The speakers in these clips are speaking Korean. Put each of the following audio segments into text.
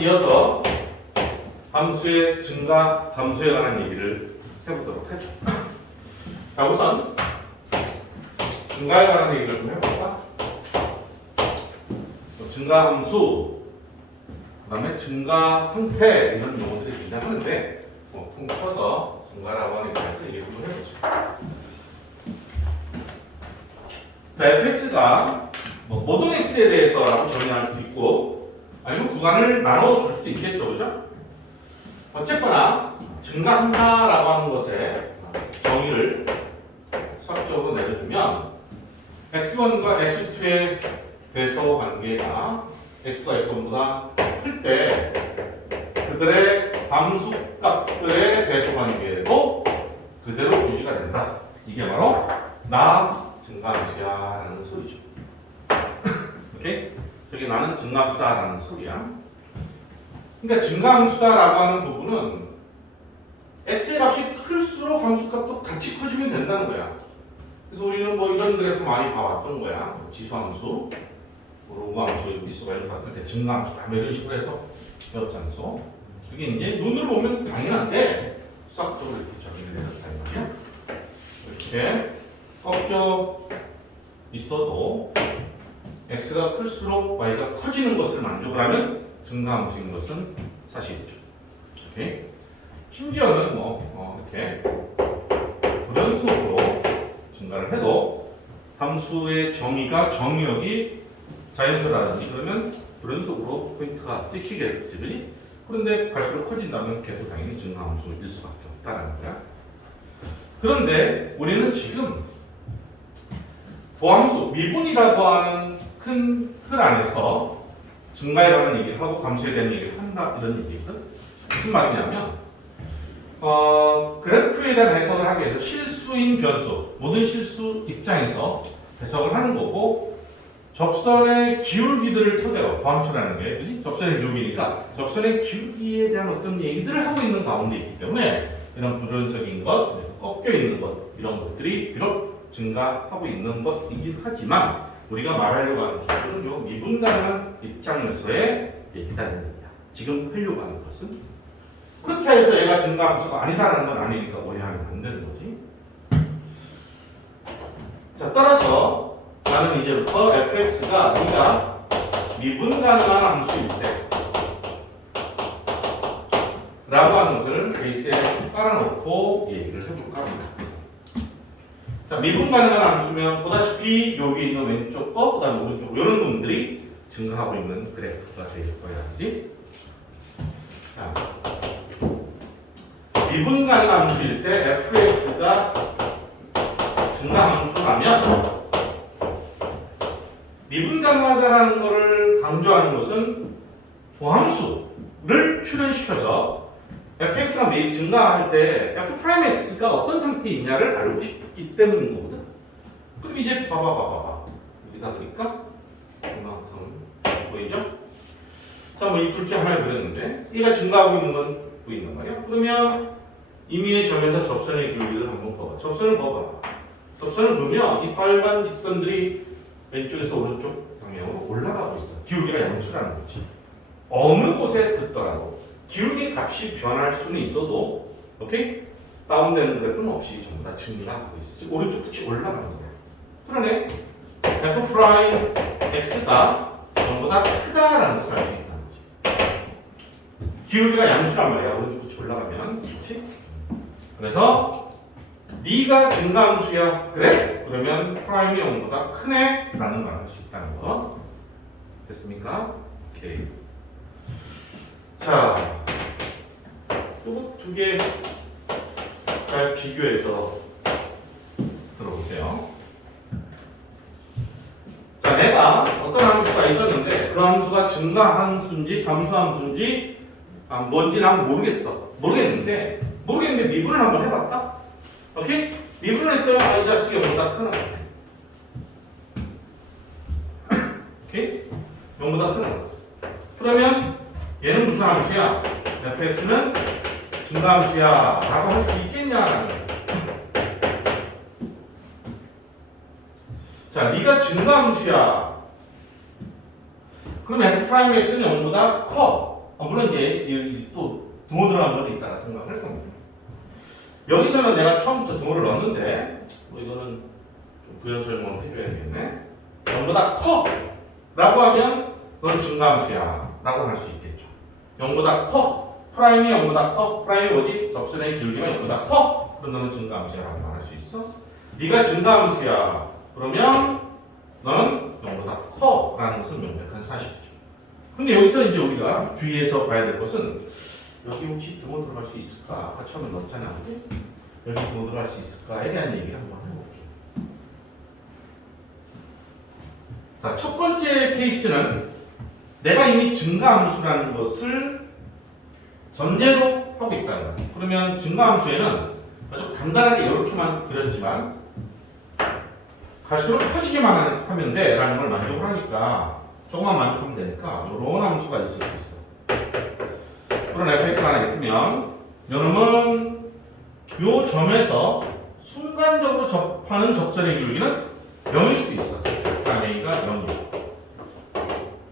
이어서 함수의 증가, 감소에 관한 얘기를 해보도록 하죠. 자, 우선 증가에 관한 얘기를 좀 해볼까? 증가 함수, 그 다음에 증가 상태 이런 용어들이 등장하는데 통쳐서 증가라고 하는 얘기에서 얘기를 한번 해보죠. 자, fx가 모든 x에 대해서라고 정의할 수도 있고 아니면 구간을 나눠줄 수도 있겠죠, 그죠? 어쨌거나 증가한다라고 하는 것의 정의를 수학적으로 내려주면 x1과 x2의 배서 관계가 x가 x1보다 클 때 그들의 함수값들의 배서 관계도 그대로 유지가 된다. 이게 바로 나 증가함수야라는 소리죠. 오케이? 저기 나는 증가함수다라는 소리야. 그러니까 증가함수다라고 하는 부분은 x의 값이 클수록 함수값도 같이 커지면 된다는 거야. 그래서 우리는 뭐 이런 그래프 많이 봐왔던 거야. 지수함수, 로그함수, 미수가 이런 거 같을 때 증가함수다 이런 식으로 해서 배웠잖소. 그게 이제 눈으로 보면 당연한데 수학적으로 이렇게 적용이 되었단 말이야. 이렇게 꺾여 있어도 x가 클수록 y가 커지는 것을 만족을 하면 증가함수인 것은 사실이죠. 오케이? 심지어는 이렇게 불연속으로 증가를 해도 함수의 정의가 정의역이 자연수라든지 그러면 불연속으로 포인트가 찍히겠지, 그지? 그런데 갈수록 커진다면 걔도 당연히 증가함수일 수밖에 없다는 거야. 그런데 우리는 지금 도함수, 미분이라고 하는 큰 틀 안에서 증가에 관한 얘기를 하고 감소에 대한 얘기를 한다 이런 얘기거든. 무슨 말이냐면 그래프에 대한 해석을 하기 위해서 실수인 변수, 모든 실수 입장에서 해석을 하는 거고 접선의 기울기들을 토대로 도함수라는 게 그지? 접선의 기울기니까 접선의 기울기에 대한 어떤 얘기들을 하고 있는 가운데 있기 때문에 이런 불연속인 것, 꺾여 있는 것 이런 것들이 비록 증가하고 있는 것이긴 하지만 우리가 말하려고 하는 것은 요 미분 가능한 입장에서의 얘기다는 얘기야. 지금 하려고 하는 것은 그렇게 해서 얘가 증가함수가 아니다라는 건 아니니까 오해하면 안 되는 거지. 자, 따라서 나는 이제부터 fx가 네가 미분 가능한 함수일 때 라고 하는 것을 베이스에 깔아놓고 얘기를 해볼까 합니다. 자, 미분 가능한 함수면 보다시피 여기 있는 왼쪽 거, 그 다음에 오른쪽 이런 부분들이 증가하고 있는 그래프가 되어 있어야지. 자, 미분 가능한 함수일 때 fx가 증가함수라면 미분 가능하다라는 것을 강조하는 것은 도함수를 출현시켜서 fx가 증가할 때 f'x가 어떤 상태에 있냐를 알고 싶기 때문인 거거든. 그럼 이제 봐봐. 여기다 보니까 이만큼 보이죠? 자, 뭐 이 둘 중 하나를 그렸는데 얘가 증가하고 있는 건 보인단 말이야. 그러면 임의의 점에서 접선의 기울기를 한번 봐봐. 접선을 봐봐. 접선을 보면 이 빨간 직선들이 왼쪽에서 오른쪽 방향으로 올라가고 있어. 기울기가 양수라는 거지. 어느 곳에 듣더라도 기울기 값이 변할 수는 있어도 오케이? 다운되는 그래프는 없이 전부 다 증가하고 있어. 즉 오른쪽 끝이 올라가는 거야. 그러네. f'x가 전부 다 크다라는 것을 알 수 있다는 거지. 기울기가 양수란 말이야. 오른쪽 끝이 올라가면. 그렇지? 그래서 네가 증가함수야. 그래? 그러면 프라임이 0보다 크네? 라는 걸 알 수 있다는 거. 됐습니까? 오케이. 자, 요거 두 개 잘 비교해서 들어보세요. 자, 내가 어떤 함수가 있었는데 그 함수가 증가함수인지 감소함수인지 뭔지 난 모르겠는데 미분을 한번 해봤다. 오케이? 미분을 했더니 이 자식이 보다 크나? 오케이? 0보다 크나? 그러면 얘는 무슨 함수야? fx는 증가함수야 라고 할 수 있겠냐라는 거야. 자, 네가 증가함수야. 그럼 f'x는 0보다 커. 물론 이제 또 등호 들어간 거는 이따가 생각할 겁니다. 여기서는 내가 처음부터 등호를 넣었는데 이거는 좀 부연 설명을 해줘야겠네. 0보다 커 라고 하면 넌 증가함수야 라고 할 수 있겠죠. 0보다 커, 프라임이 0보다 커, 프라임이 뭐지? 접선의 기울기가 0보다 커, 그럼 너는 증가함수야 라고 말할 수 있어. 네가 증가함수야 그러면 너는 0보다 커 라는 것은 명백한 사실이죠. 근데 여기서 이제 우리가 주의해서 봐야 될 것은 여기 혹시 등호 들어갈 수 있을까? 아까 처음에 넣었잖아. 그지? 여기 등호 들어갈 수 있을까에 대한 얘기를 한번 해볼게요. 자, 첫 번째 케이스는 내가 이미 증가함수라는 것을 전제로 하고 있다는 거야. 그러면 증가함수에는 아주 간단하게 이렇게만 그렸지만 갈수록 커지기만 하면 돼 라는 걸 만족을 하니까 조금만 만족하면 되니까 이런 함수가 있을 수 있어. 그런 fx가 하나 있으면 여러분 이 점에서 순간적으로 접하는 접선의 기울기는 0일 수도 있어. a가 0이야.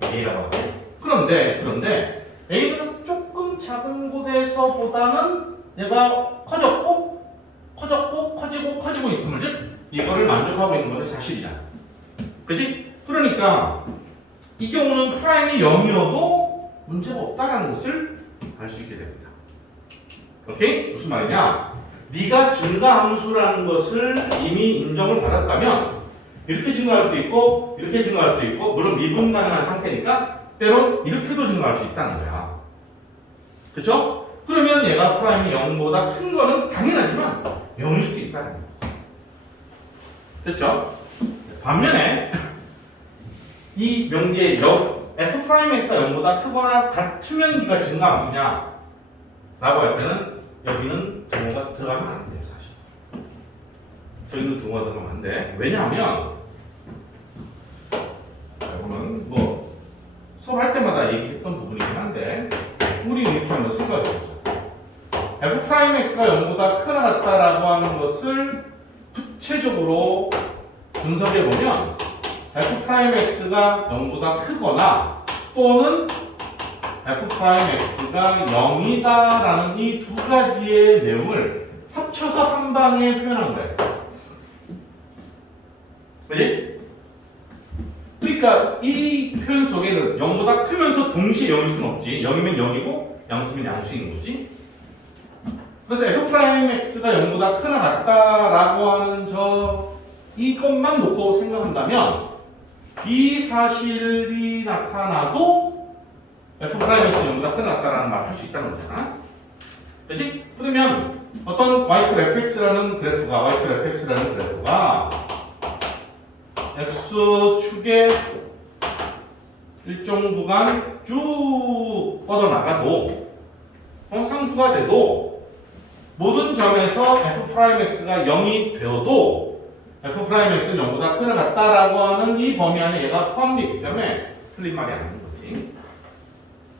a라고 하고. 그런데 a는 조금 작은 곳에서보다는 얘가 커지고 있음을 즉 이거를 만족하고 있는 것은 사실이잖아. 그지? 그러니까 이 경우는 프라임이 0이어도 문제가 없다는 것을 알 수 있게 됩니다. 오케이? 무슨 말이냐? 네가 증가함수라는 것을 이미 인정을 받았다면 이렇게 증가할 수도 있고 이렇게 증가할 수도 있고 물론 미분 가능한 상태니까 때론 이렇게도 증가할 수 있다는 거야. 그렇죠? 그러면 얘가 프라임이 0보다 큰 거는 당연하지만 0일 수도 있다는 거야. 됐죠? 반면에 이 명제의 f'x가 0보다 크거나 같으면 네가 증가함수냐 라고 할 때는 여기는 등호가 들어가면 안 돼요. 사실 저기는 등호가 들어가면 안 돼. 왜냐하면 여러분은 뭐 수업할 때마다 얘기했던 부분이긴 한데 우리 이렇게 한번 생각해보자. f'x가 0보다 크거나 같다라고 하는 것을 구체적으로 분석해보면 f'x가 0보다 크거나 또는 f'x가 0이다라는 이 두 가지의 내용을 합쳐서 한 방에 표현한 거예요. 그지? 그러니까 이 표현 속에는 0보다 크면서 동시에 0일 수는 없지. 0이면 0이고 양수면 양수인 거지. 그래서 f'x가 0보다 크나 같다라고 하는 이것만 놓고 생각한다면 이 사실이 나타나도 f'x가 0보다 크나 같다라는 말을 할 수 있다는 거잖아. 그렇지? 그러면 어떤 yfx라는 그래프가 x축의 일정 구간 쭉 뻗어나가도 상수가 돼도 모든 점에서 f'x가 0이 되어도 f'x는 0보다 크나 같다라고 하는 이 범위 안에 얘가 포함되기 때문에 틀린 말이 아닌 거지.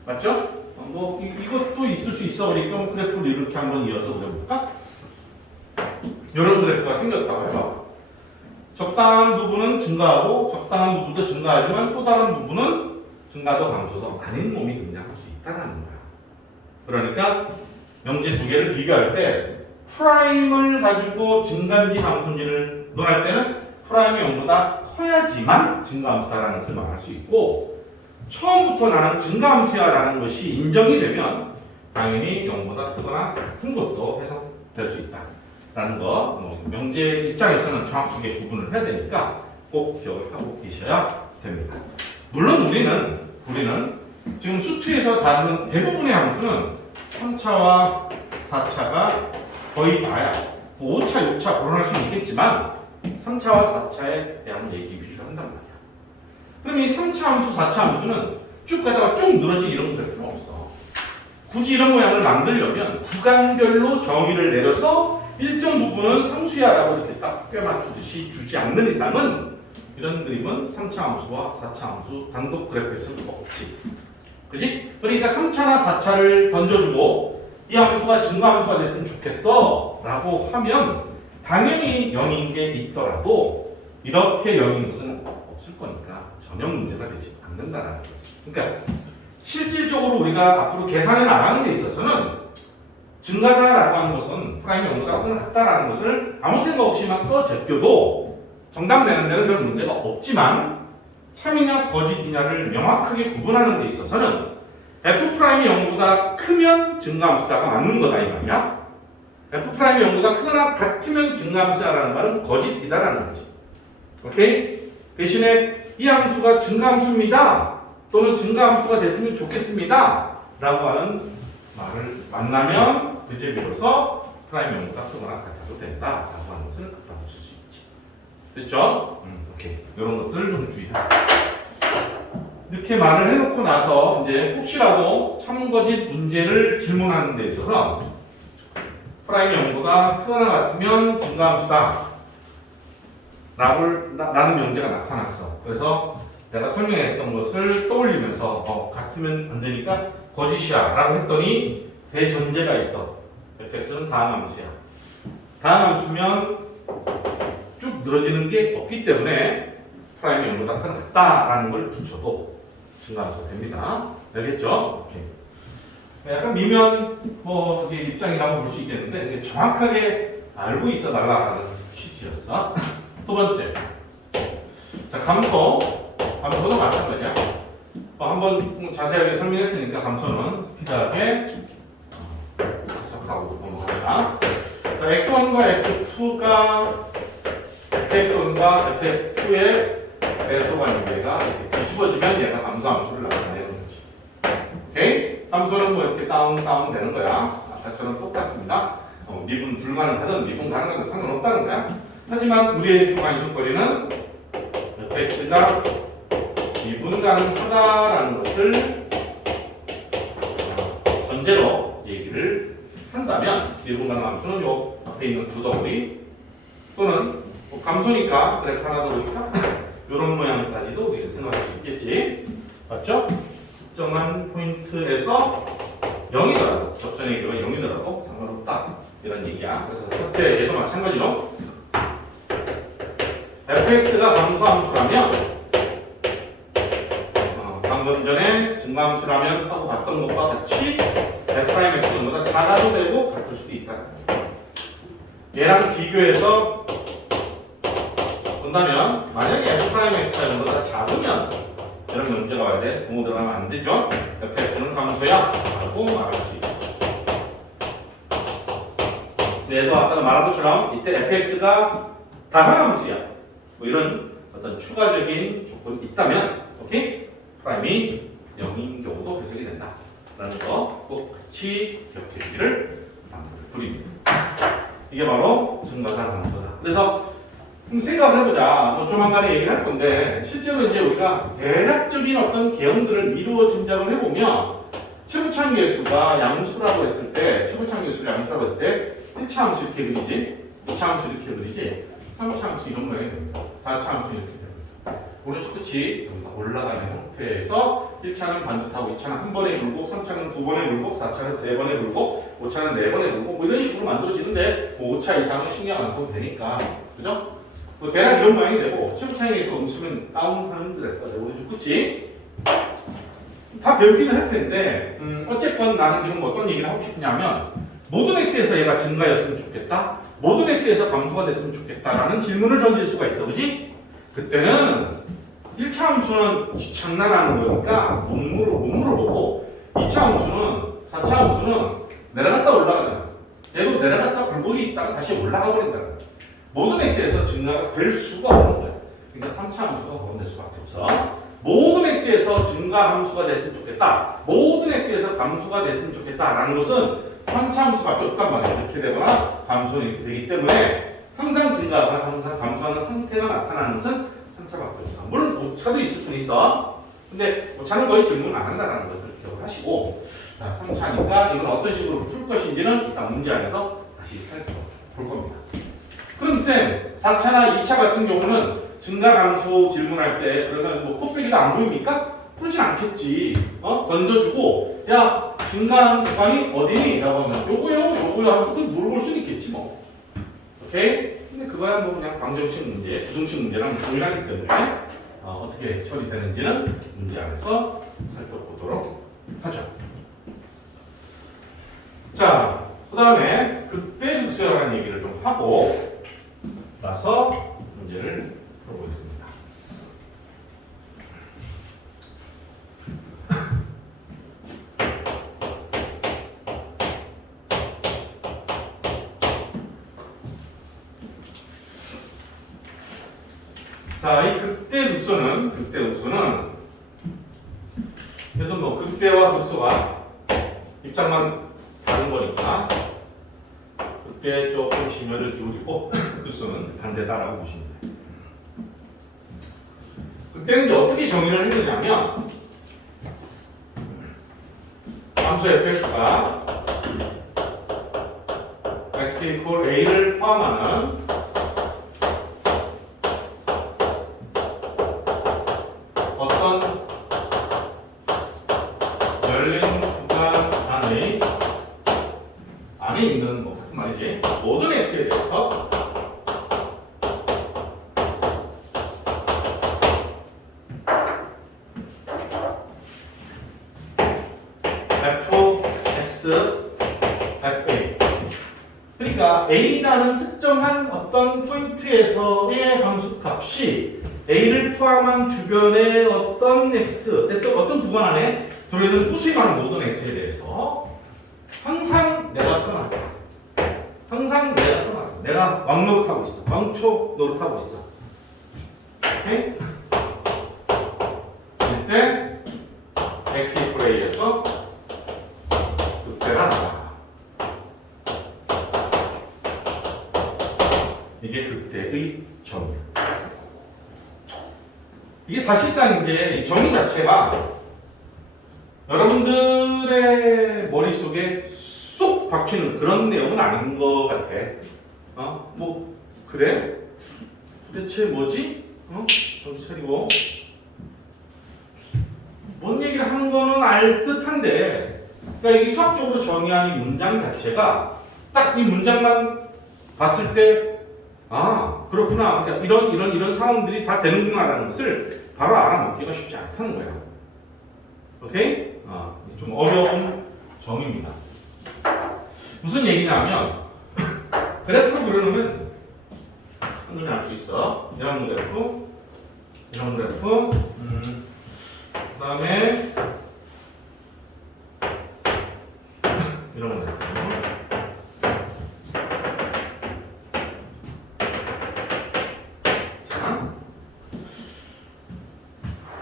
맞죠? 뭐 이것도 있을 수 있어. 우리 그럼 그래프를 이렇게 한번 이어서 그려볼까? 이런 그래프가 생겼다고 해봐. 적당한 부분은 증가하고 적당한 부분도 증가하지만 또 다른 부분은 증가도 감소도 아닌 몸이 등장할 수 있다는 거야. 그러니까 명제 두 개를 비교할 때 프라임을 가지고 증가인지 감소인지를 논할 때는 프라임이 0보다 커야지만 증가함수다라는 것을 말할 수 있고 처음부터 나는 증가함수야라는 것이 인정이 되면 당연히 0보다 크거나 같은 것도 해석될 수 있다라는 거 명제 입장에서는 정확하게 구분을 해야 되니까 꼭 기억을 하고 계셔야 됩니다. 물론 우리는 지금 수투에서 다루는 대부분의 함수는 3차와 4차가 거의 다야. 5차, 6차 거론할 수는 있겠지만 3차와 4차에 대한 얘기 위주로 한단 말이야. 그럼 이 3차 함수, 4차 함수는 쭉 가다가 쭉 늘어지기 이런 그래프는 없어. 굳이 이런 모양을 만들려면 구간별로 정의를 내려서 일정 부분은 상수야라고 이렇게 딱 꿰맞추듯이 주지 않는 이상은 이런 그림은 3차 함수와 4차 함수 단독 그래프에서는 없지. 그지? 그러니까 3차나 4차를 던져주고 이 함수가 증가함수가 됐으면 좋겠어 라고 하면 당연히 0인 게 있더라도 이렇게 0인 것은 없을 거니까 전혀 문제가 되지 않는다라는 거지. 그러니까 실질적으로 우리가 앞으로 계산을 나가는 데 있어서는 증가다라고 하는 것은 프라임 연구가 크거나 같다라는 것을 아무 생각 없이 막 써 제껴도 정답 내는 데는 별 문제가 없지만 참이냐 거짓이냐를 명확하게 구분하는 데 있어서는 F'이 0보다 크면 증가함수다가 맞는 거다 이 말이야. F'이 0보다 크거나 같으면 증가함수다라는 말은 거짓이다라는 거지. 오케이? 대신에 이 함수가 증가함수입니다. 또는 증가함수가 됐으면 좋겠습니다. 라고 하는 말을 만나면 그제 비로소 프라임 0보다 크거나 같아도 된다. 라고 하는 것을 갖다 붙일 수 있지. 됐죠? 오케이. 이런 것들 좀 주의해. 이렇게 말을 해놓고 나서 이제 혹시라도 참거짓 문제를 질문하는 데 있어서 프라임 0보다 크거나 같으면 증가함수다 라는 명제가 나타났어. 그래서 내가 설명했던 것을 떠올리면서 같으면 안 되니까 거짓이야 라고 했더니 대전제가 있어. fx는 다항함수야. 다항함수면 쭉 늘어지는 게 없기 때문에 프라임 0보다 크거나 같다라는 걸 붙여도 증가함수가 됩니다. 알겠죠? 오케이. 약간 미묘한 이제 입장이라고 볼 수 있겠는데 정확하게 알고 있어 달라는 취지였어. 두 번째, 자 감소도 마찬가지야. 한번 자세하게 설명했으니까 감소는 스피드하게 해석하고 넘어가자. 자, x1과 x2가 fx1과 fx2의 배수관계가 이렇게 뒤집어지면 얘가 감소함수를 나타내는 거지. 오케이? 감소는 뭐 이렇게 다운 되는 거야. 아까처럼 똑같습니다. 미분 불가능하든 미분 가능하든 상관없다는 거야. 하지만 우리의 주관식거리는 fx가 미분 가능하다라는 것을 전제로 얘기를 한다면 미분 가능 함수는 요 앞에 있는 두 덩어리 또는 감소니까 그래서 하나 더 보니까 이런 모양까지도 우리가 생각할 수 있겠지. 맞죠? 특정한 포인트에서 0이더라도 접선의 길이가 0이더라도 상관없다 이런 얘기야. 그래서 첫째 얘도 마찬가지로 fx가 감소함수라면 방금 전에 증가함수라면 하고 봤던 것과 같이 f'x보다 작아도 되고 같을 수도 있다. 얘랑 비교해서 본다면 만약에 f'x가 보다 작으면 이런 문제가 와야 돼. 동호 들어가면 안 되죠. fx는 감소야 라고 말할 수 있다. 얘도 아까 말한 것처럼 이때 fx가 다항함수야. 뭐 이런 어떤 추가적인 조건이 있다면, 오케이? 프라임이 0인 경우도 해석이 된다. 라는 거 꼭 같이 기억해주기를 드립니다. 이게 바로 증가상 함수다. 그래서 생각을 해보자. 뭐 조만간에 얘기를 할 건데, 실제로 이제 우리가 대략적인 어떤 개형들을 미루어 짐작을 해보면, 최고차항 계수가 양수라고 했을 때, 최고차항 계수를 양수라고 했을 때, 1차 함수 이렇게 그리지, 2차 함수 이렇게 그리지, 3차 함수 이런 모양이 됩니다. 4차 함수 이렇게 됩니다. 오른쪽 끝이 올라가는 형태에서 1차는 반듯하고 2차는 한 번에 돌고 3차는 두 번에 돌고 4차는 세 번에 돌고 5차는 네 번에 돌고 뭐 이런 식으로 만들어지는데 뭐 5차 이상은 신경 안 써도 되니까 그죠? 뭐 대략 이런 모양이 되고 최고차항에서 웃으면 다운하는 데가 되고 오른쪽 끝이 다 배우기는 할 텐데 어쨌건 나는 지금 어떤 얘기를 하고 싶냐면 모든 x에서 얘가 증가였으면 좋겠다. 모든 x에서 감소가 됐으면 좋겠다라는 질문을 던질 수가 있어. 그지? 그때는 1차 함수는 장난하는 거니까 못 물어보고 2차 함수는 4차 함수는 내려갔다 올라가잖아. 얘도 내려갔다 굴곡이 있다가 다시 올라가 버린다. 모든 x에서 증가가 될 수가 없는 거야. 그러니까 3차 함수가 거론될 수밖에 없어. 모든 x에서 증가 함수가 됐으면 좋겠다. 모든 x에서 감소가 됐으면 좋겠다라는 것은 3차 함수밖에 없단 말이야. 이렇게 되거나 감소는 이렇게 되기 때문에 항상 증가하거나 항상 감소하는 상태가 나타나는 것은 3차밖에 없어. 물론 5차도 있을 수는 있어. 근데 5차는 거의 질문 안 한다는 것을 기억을 하시고 자, 3차니까 이건 어떤 식으로 풀 것인지는 이따 문제 안에서 다시 살펴볼 겁니다. 그럼 쌤, 4차나 2차 같은 경우는 증가 감소 질문할 때 그러면 뭐 코빼기가 안 보입니까? 그러진 않겠지. 던져주고 야 증가한 구간이 어디니? 라고 하면 요거요 하면서 그 물어볼 수는 있겠지 뭐. 오케이? 근데 그거야 뭐 그냥 방정식 문제, 부등식 문제랑 동일하기 때문에 어떻게 처리되는지는 문제 안에서 살펴보도록 하죠. 자, 그 다음에 극대 극소라는 얘기를 좀 하고 나서 문제를 풀어보겠습니다. 자, 이 극대 극소는 그래도 뭐 극대와 극소가 입장만 다른 거니까 극대에 조금 심혈을 기울이고 극소는 반대다라고 보시면 돼요. 극대는 이제 어떻게 정의를 해주냐면 함수 fx가 x equal a를 포함하는 어떤 열린 구간 안에 있는 뭐 같은 말이지 모든 x에 대해서 fx, fa 그러니까 a라는 특정한 어떤 포인트에서의 함수값이 a를 포함한 주변의 어떤 x, 어떤 구간 안에 들어있는 수식하는 모든 x에 대해서 항상 내가 떠나다. 항상 내가 떠나다. 내가 왕 노릇하고 있어. 왕초 노릇하고 있어. 오케이? 이때 x equal a에서 극대가 나와. 이게 극대의 정의. 이게 사실상 이제 정의 자체가 여러분들의 머릿속에 쏙 박히는 그런 내용은 아닌 것 같아. 뭐 그래? 도대체 뭐지? 정신 차리고 뭔 얘기를 하는 거는 알 듯한데, 그러니까 이게 수학적으로 정의한 이 문장 자체가 딱 이 문장만 봤을 때, 아 그렇구나. 그러니까 이런 상황들이 다 되는구나라는 것을 바로 알아먹기가 쉽지 않다는 거예요. 오케이? 좀 어려운 정의입니다. 무슨 얘기냐면 그래프로 그려놓으면 한눈에 알 수 있어. 이런 그래프, 그 다음에 이런 그래프. 자,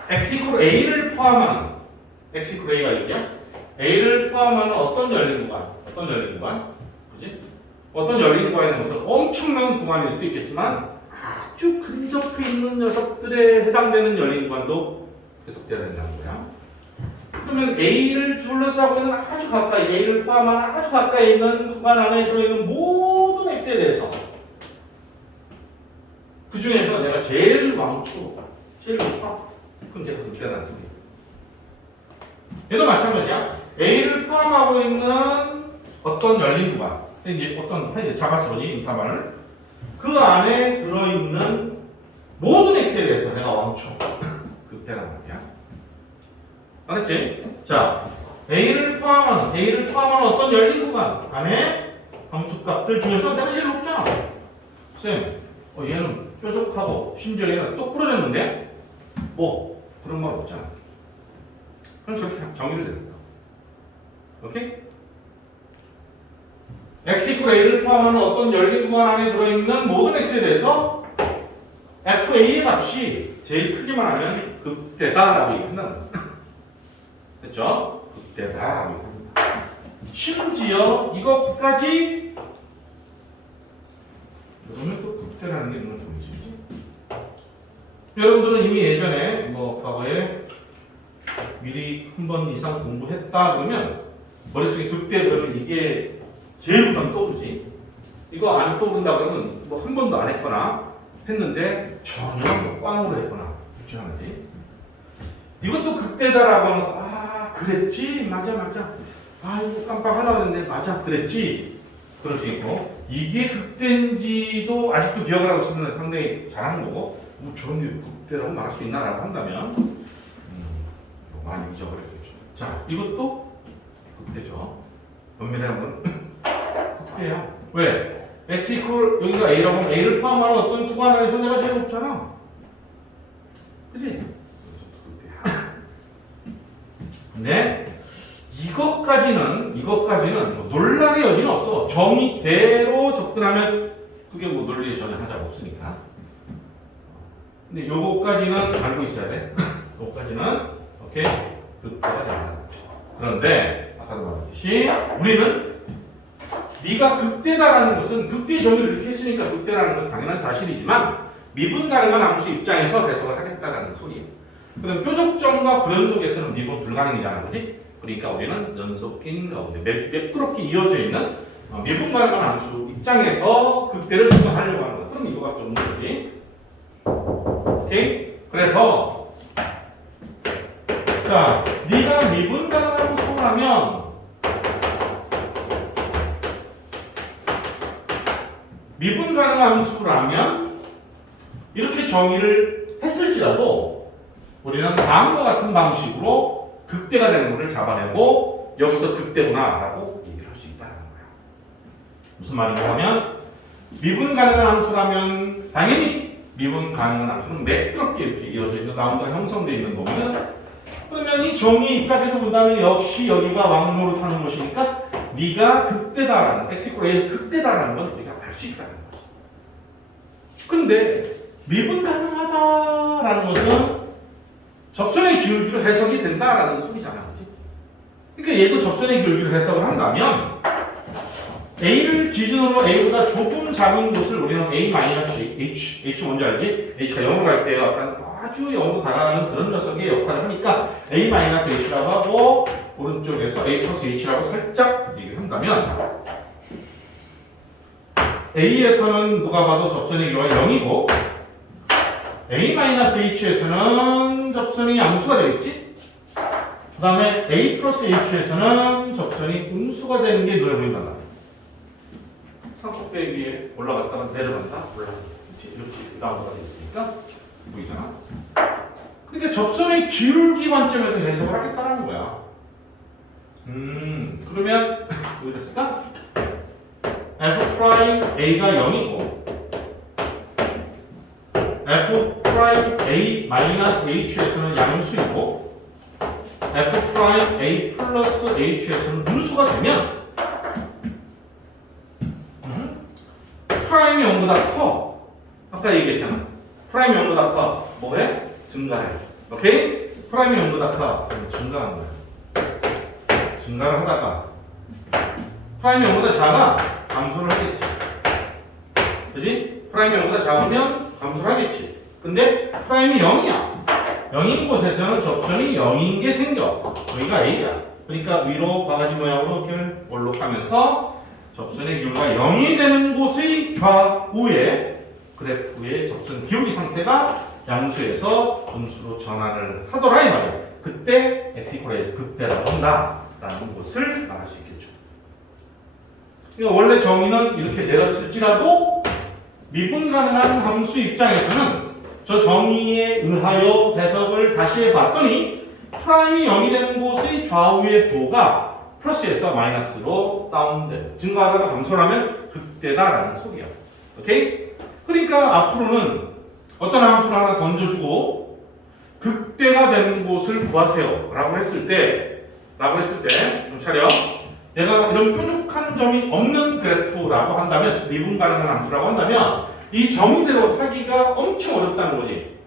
x equal a를 포함한 x equal a가 있냐? a를 포함하는 어떤 열린 구간, 그지? 어떤 열린 구간에 무슨 엄청난 구간일 수도 있겠지만 아주 근접해 있는 녀석들에 해당되는 열린 구간도 계속돼야 된다는 거야. 그러면 a를 둘러싸고 있는 아주 가까이, a를 포함하는 아주 가까이 있는 구간 안에 들어있는 모든 x에 대해서 그 중에서 내가 제일 왕초, 제일 높아. 그럼 제가 극대라는 거예요. 얘도 마찬가지야. A를 포함하고 있는 어떤 열린 구간, 이제 어떤 잡았어, 인터벌을 그 안에 들어있는 모든 x에 대해서 내가 왕초, 극대라는 말이야. 알았지? 자, A를 포함하는 어떤 열린 구간 안에 함수값들 중에서 내가 제일 높잖아. 쌤, 얘는 뾰족하고 심지어 얘는 또 부러졌는데 뭐 그런 말 없잖아. 그럼 저렇게 정의를 내린다. 오케이? x equal a를 포함하는 어떤 열린 구간 안에 들어있는 모든 x에 대해서 fa의 값이 제일 크기만 하면 극대다라고 얘기한다는 거야. 됐죠? 극대다라고 얘기한다. 심지어 이것까지 그러면 또 극대라는 게 눈을 보이시지? 여러분들은 이미 예전에 뭐 과거에 미리 한 번 이상 공부했다 그러면 머릿속에 극대 그러면 이게 제일 우선 떠오르지. 이거 안 떠오른다 그러면 뭐 한 번도 안 했거나 했는데 전혀 꽝으로 했거나 그렇지 않지. 이것도 극대다라고 하면서 아 그랬지 맞아 아 이거 깜빡하려고 했는데 맞아 그랬지 그럴 수 있고, 이게 극대인지도 아직도 기억을 하고 있으면 상당히 잘하는 거고, 뭐 저런 게 극대라고 말할 수 있나라고 한다면 많이 잊어버렸겠죠. 자, 이것도 극대죠. 엄밀히 하면 극대야. 왜? x 이퀄 여기가 a라고 하면 a를 포함하는 어떤 구간 안에서 내가 제일 높잖아. 그지? 근데 이것까지는 뭐 논란의 여지는 없어. 정의대로 접근하면 그게 뭐 논리에 전혀 하자가 없으니까. 근데 요거까지는 알고 있어야 돼. 요거까지는 오케이 극대가 된다. 그런데 아까도 말했듯이 우리는 네가 극대다라는 것은 극대의 정의를 이렇게 했으니까 극대라는 건 당연한 사실이지만 미분 가능한 함수 입장에서 해석을 하겠다라는 소리예요. 그럼 표적점과 불연속에서는 미분 불가능이잖아, 그렇지? 그러니까 우리는 연속인 가운데 매끄럽게 이어져 있는 미분 가능한 함수 입장에서 극대를 설명하려고 하는 거야. 그럼 이거밖에 없는 거지. 오케이? 그래서 자, 네가 미분 가능한 함수라면 미분 가능한 함수라면 이렇게 정의를 했을지라도 우리는 다음과 같은 방식으로 극대가 되는 것을 잡아내고 여기서 극대구나라고 얘기를 할 수 있다는 거예요. 무슨 말인가 하면 미분 가능한 함수라면 당연히 미분 가능한 함수는 매끄럽게 이렇게 이어져 있는 라운드가 형성되어 있는 거거든. 그러면 이 정의 입각에서 본다면 역시 여기가 왕노릇 하는 것이니까 네가 극대다라는 x에서 극대다라는 건 우리가 알 수 있다는 거지. 근데 미분 가능하다라는 것은 접선의 기울기로 해석이 된다라는 소리잖아, 그렇지? 그러니까 얘도 접선의 기울기로 해석을 한다면 A를 기준으로 A보다 조금 작은 곳을 우리는 A-H 뭔지 알지? H가 0으로 갈 때 어떤 아주 0으로 다가가는 그런 녀석의 역할을 하니까 A-H라고 하고 오른쪽에서 A 플러스 H라고 살짝 얘기를 한다면 A에서는 누가 봐도 접선의 기울기가 0이고 A-H에서는 접선이 양수가 되겠지? 그 다음에 A 플러스 H에서는 접선이 음수가 되는 게 눈에 보인단 말이야. 상폭대 위에 올라갔다가 내려간다? 올라간다. 이렇게 나오가 되어 있으니까 보이잖아? 그러니까 접선의 기울기 관점에서 해석을 하겠다는 거야. 그러면 어디 됐을까? f' a가 0이고 f' a 마이너스 h에서는 양수이고 f' a 플러스 h에서는 분수가 되면 프라임이 0보다 커. 아까 얘기했잖아. 프라임이 0보다 커. 뭐해? 증가해. 오케이? 프라임이 0보다 커. 증가한 거야. 증가를 하다가 프라임이 0보다 작아. 감소를 하겠지. 그지? 프라임이 0보다 작으면 감소를 하겠지. 근데 프라임이 0이야. 0인 곳에서는 접선이 0인 게 생겨. 여기가 A야. 그러니까 위로 바가지 모양으로 이렇게 올록하면서 접선의 기울기가 0이 되는 곳의 좌우에 그래프의 접선 기울기 상태가 양수에서 분수로 전환을 하더라 이 말이야. 그때 x=a에서 극대라고 한다라는 것을 말할 수 있겠죠. 그러니까 원래 정의는 이렇게 내렸을지라도 미분 가능한 함수 입장에서는 저 정의에 의하여 해석을 다시 해봤더니 프라임이 0이 되는 곳의 좌우의 부호가 플러스에서 마이너스로 다운돼 증가하다가 감소를 하면 극대다라는 소리야. 오케이? 그러니까 앞으로는 어떤 함수를 하나 던져주고 극대가 되는 곳을 구하세요 라고 했을 때 좀 차려. 내가 이런 뾰족한 점이 없는 그래프라고 한다면 미분 가능한 함수라고 한다면 이 정의대로 하기가 엄청 어렵다는 거지.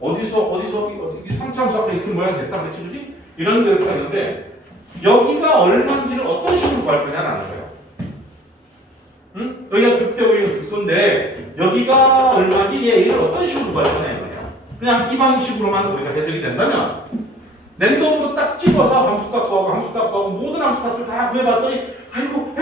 어디서 이 상차함수 아까 이렇게 모양이 됐다 그랬지, 그지? 이런 그래프가 있는데 여기가 얼마인지를 어떤 식으로 구할 거냐라는 거예요. 응? 여기가 극대, 여기가 극소인데 여기가 얼마지? 얘를 어떤 식으로 구할 거냐 이거야. 그냥 이 방식으로만 우리가 해석이 된다면 랜덤으로 딱 집어서 함수값하고 함수값하고 모든 함수값을 다 구해봤더니 아이고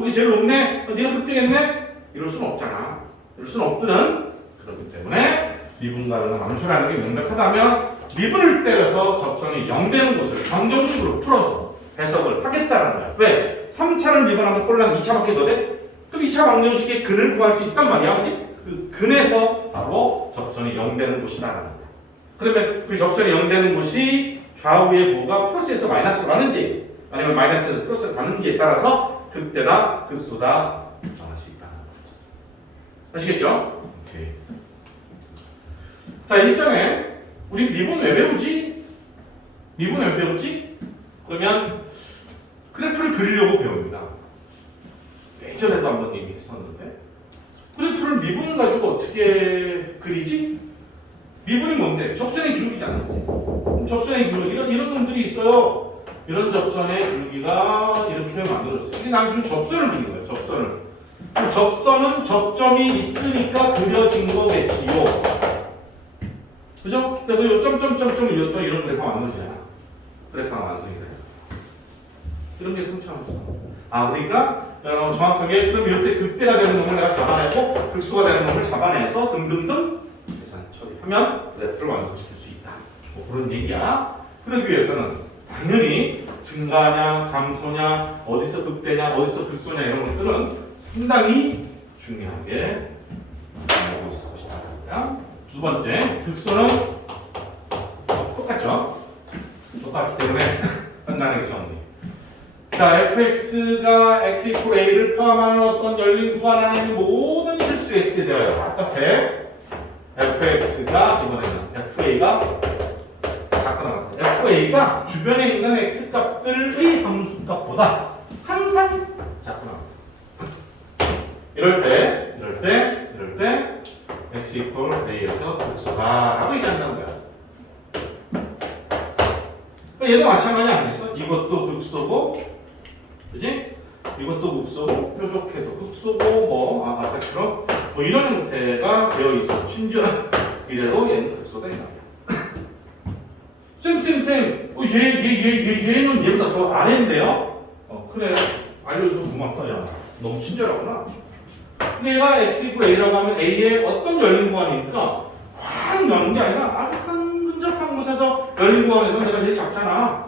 여기 제일 높네. 네가 극대겠네? 이럴 수는 없잖아. 이럴 수는 없거든. 그렇기 때문에 미분 가능한 함수라는 게 명백하다면 미분을 때려서 접선이 0 되는 곳을 정정식으로 풀어서 해석을 하겠다는 거야. 왜? 3차를 미분하면 꼴랑 2차밖에 더 돼? 그럼 2차 방정식의 근을 구할 수 있단 말이야. 그 근에서 바로 접선이 0 되는 곳이라는 거야. 그러면 그 접선이 0 되는 곳이 좌우의 부호가 플러스에서 마이너스로 가는지 아니면 마이너스에서 플러스로 가는지에 따라서 극대다 극소다 정할 수 있다. 아시겠죠? 오케이. 자, 일전에 우리 미분 왜 배우지? 미분 왜 배우지? 그러면 그래프를 그리려고 배웁니다. 예전에도 한번 얘기했었는데 그래프를 미분 가지고 어떻게 그리지? 미분이 뭔데? 접선의 기울기잖아. 접선의 기울기 이런 놈들이 있어요. 이런 접선의 기울기가 이렇게 만들어졌어요. 이게 난 지금 접선을 그리는 거예요. 접선을. 접선은 접점이 있으니까 그려진 거겠지요. 그죠? 그래서 이 점점점점 이런 그래프가 만들어지잖아. 그래프가 완성이 돼요. 이런 게 성취함수다. 그러니까 정확하게 그럼 이때 극대가 되는 놈을 내가 잡아내고 극수가 되는 놈을 잡아내서 등등등 계산 처리하면 그래프를 완성시킬 수 있다. 뭐 그런 얘기야. 그러기 위해서는 당연히 증가냐, 감소냐, 어디서 극대냐, 어디서 극소냐 이런 것들은 상당히 중요하게 알고 있을 것이다. 두 번째, 극소는 똑같죠? 똑같기 때문에 간단하게 정리. 자, fx가 x 이퀄 a를 포함하는 어떤 열린 구간 안에 모든 실수 x에 대하여 똑같아. fx가 이번에는 fa가 작거나 같아. fa가 주변에 있는 x 값들의 함수값보다 항상 작거나 같아. 이럴 때 x 이퀄 a에서 극소다라고 얘기한다는 거야. 얘도 마찬가지 아니겠어? 이것도 극소고, 그지? 이것도 극소고, 뾰족해도 극소고, 아까처럼 이런 형태가 되어 있어. 심지어 이래도 얘는 극소다 이 말이야. 쌤, 얘는 얘보다 더 아래인데요? 그래, 알려줘서 고맙다, 야. 너무 친절하구나. 근데 얘가 x 이퀄 a라고 하면 a의 어떤 열린 구간이니까 확 여는 게 아니라 아주 근접한 곳에서 열린 구간에서 내가 제일 작잖아.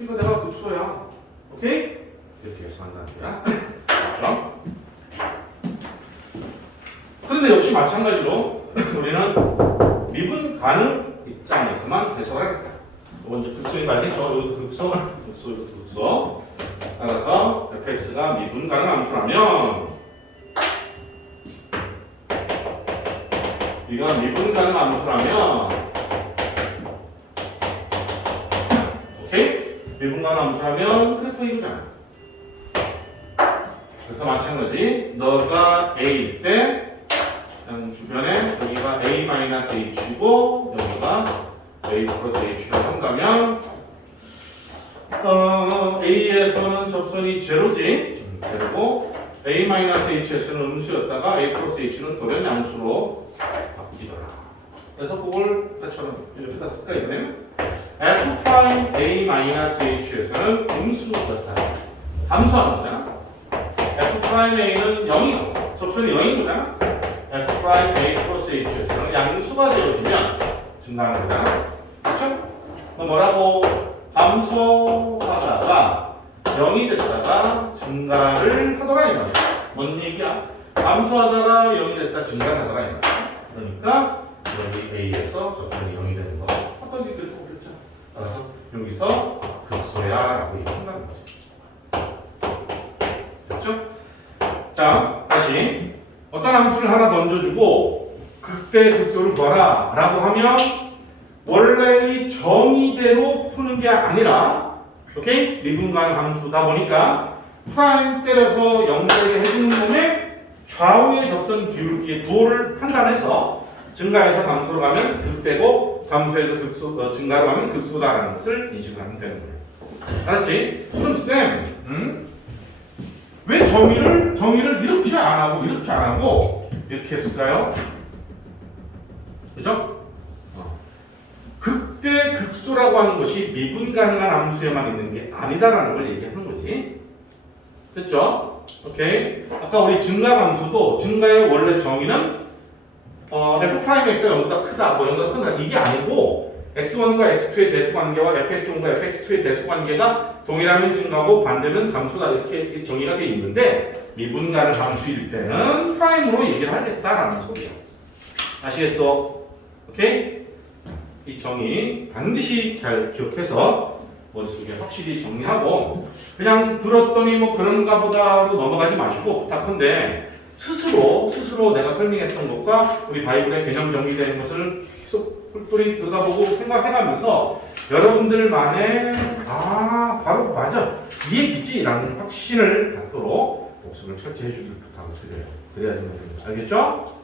이거 내가 극소야. 오케이? 이렇게 해서 한다는 거야. 그렇죠? 그런데 역시 마찬가지로 우리는 미분 가능 입장에서만 해석하겠다. 먼저 극소인 거 알겠죠? 이것도 극소, 이것도 극소. 따라서 fx가 미분 가능 함수라면 이건 미분 가능 함수라면 오케이? 미분 가능 함수라면 그래프 이거잖아. 그래서 마찬가지 너가 A일 때 주변에 여기가 A-H이고 여기가 A 플러스 H라고 한다면 A에서는 접선이 제로지 제로고 A-H에서는 음수였다가 A 플러스 H는 돌연 양수로 바뀌더라. 그래서 그걸 처럼 여기다 쓸까 이번에는 F' A-H에서는 음수였다. 함수하는 거잖아. F'A는 0이고 접선이 0인 거잖아. F'A 플러스 H에서는 양수가 되어지면 증가하는 거잖아. 그렇죠? 너 뭐라고? 감소하다가 0이 됐다가 증가를 하더라 이 말이야. 뭔 얘기야? 감소하다가 0이 됐다 증가를 하더라 이 말이야. 그러니까 여기 A에서 접선이 0이 되는 거. 어떤 게 그렇다고 그랬죠? 따라서 여기서 극소야 라고 얘기한다는 거지. 자, 다시 어떤 함수를 하나 던져주고 극대 극소를 구하라 라고 하면 원래 이 정의대로 푸는 게 아니라 오케이? 미분간 함수다 보니까 프라임 때려서 0 되게 해주는 놈의 좌우의 접선 기울기의 부호를 판단해서 증가해서 감소로 가면 극대고 감소해서 극소, 증가로 가면 극소다라는 것을 인식을 하면 되는 거예요. 알았지? 그럼 쌤 왜 정의를 이렇게 안 하고 이렇게 안 하고 이렇게 했을까요? 그죠? 극대 극소라고 하는 것이 미분 가능한 함수에만 있는 게 아니다라는 걸 얘기하는 거지. 됐죠? 오케이. 아까 우리 증가 함수도 증가의 원래 정의는 f'x가 0보다 크다, 뭐 0보다 크다 이게 아니고 x1과 x2의 대수 관계와 fx1과 fx2의 대수 관계가 동일하면 증가고 반대면 감소다 이렇게 정의가 되어 있는데 미분 가능 함수일 때는 프라임으로 얘기를 하겠다라는 소리야. 아시겠어? 오케이? 이 정의 반드시 잘 기억해서 머릿속에 확실히 정리하고 그냥 들었더니 뭐 그런가 보다로 넘어가지 마시고 부탁한데 스스로 내가 설명했던 것과 우리 바이블의 개념 정리되는 것을 계속 똘똘히 들여다보고 생각해가면서 여러분들만의 바로 맞아 이 얘기지라는 확신을 갖도록 복습을 철저히 해주길 부탁드려요. 그래야지 알겠죠?